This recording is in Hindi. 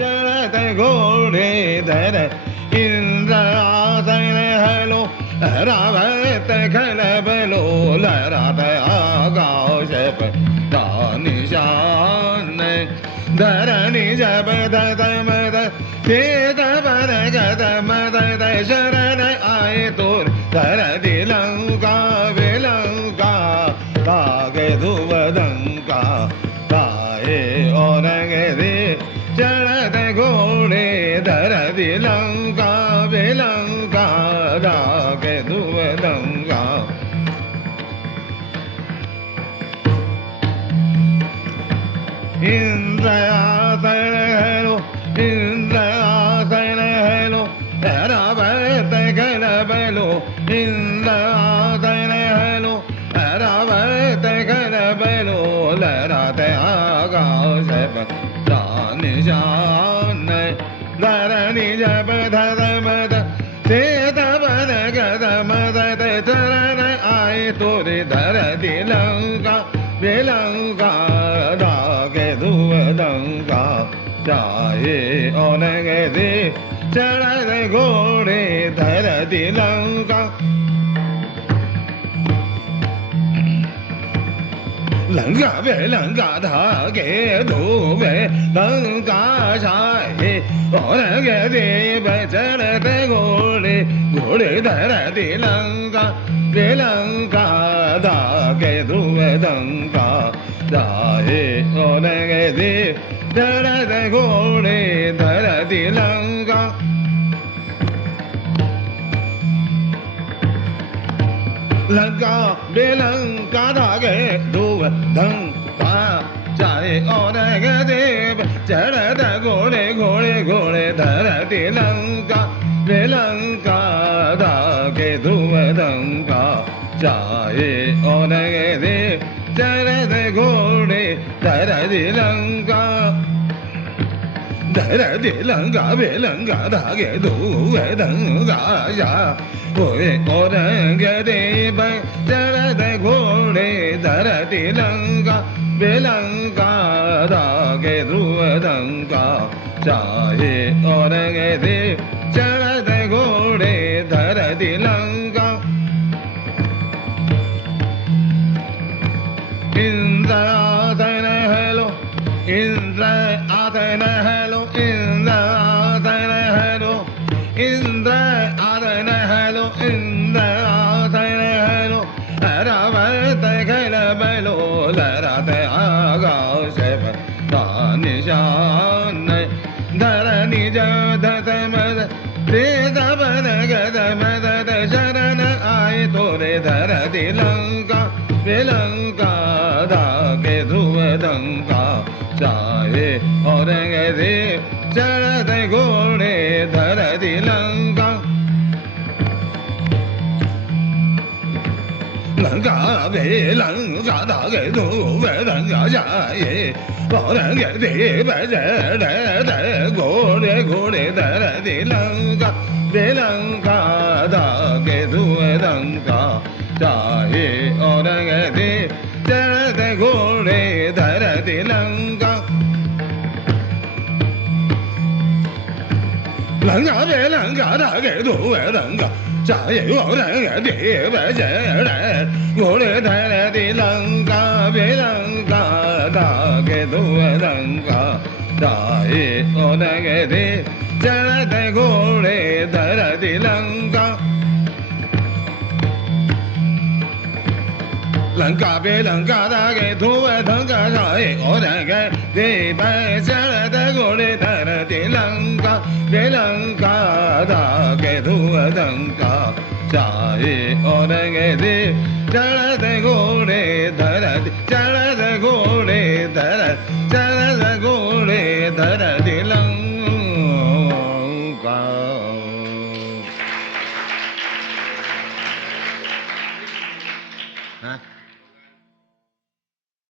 चलत घोड़े धर इंद्रासन हलो रावत खलबलो लहरात आकाश पर निशान धरणी जब दमद तेत पर गदमद शरण आए तोर धर दिलंका विलंका तागे धुवदंका ताए औरंगजेब चढ़त घोड़े धर दिलंका विलंका तागे धुवदंका इंद्रासन हेलो इंद्रासन हेलो रावत खलबलो इंद्रासन हेलो रावत खलबलो लहरात आकाश पर निशान धरणी जब धमद तेत बन गदमद चरण आए तोरे धर दिलंका विलंका दागे धुवदंका चाहे औरंगजेब चढ़त घोड़े धर दिलंका लंका विलंका धागे धुवे लंका चाहे औरंगजेब चढ़त घोड़े घोड़े धर दिलंका विलंका धागे धुवदंका चाहे औरंगजेब चढ़त घोड़े धर दिलंका लंका विलंका धागे धुवदंका चाहे औरंगजेब चढ़त घोड़े घोड़े घोड़े धर दिलंका विलंका धागे धुवदंका चाहे औरंगजेब चढ़त घोड़े धर दिलंका धर दिलंका विलंका धागे धुवदंका ओए औरंगजेब चढ़त घोड़े धर दिलंका विलंका धागे धुवदंका चाहे औरंगजेब चढ़त घोड़े धर दिलंका इंद्रासन हेलो इंद्रासन हेलो इंद्रासन हेलो इंद्रासन हेलो इंद्रासन हेलो रावत खलबलो लहरात आकाश पर निशान धरणी जब धमद तेत बन गदमद शरण आए तोरे धर दिलंका विलंका धागे धुवदंका चाहे औरंगजेब चढ़त घोड़े धर दिलंका लंका विलंका धागे धुवदंका चाहे औरंगजेब चढ़त घोड़े घोड़े धर दिलंका विलंका धागे धुवदंका चाहे औरंगजेब चढ़त घोड़े धर दिलंका लंका विलंका धागे धुवदंका चाहे औरंगजेब चढ़त घोड़े धर दिलंका विलंका धागे धुवदंका चाहे औरंगजेब चढ़त घोड़े धर दिलंका लंका विलंका धागे धुवदंका चाहे औरंगजेब चढ़त घोड़े धर दिलंका विलंका धागे धुवदंका चाहे औरंगजेब चढ़त घोड़े धर चढ़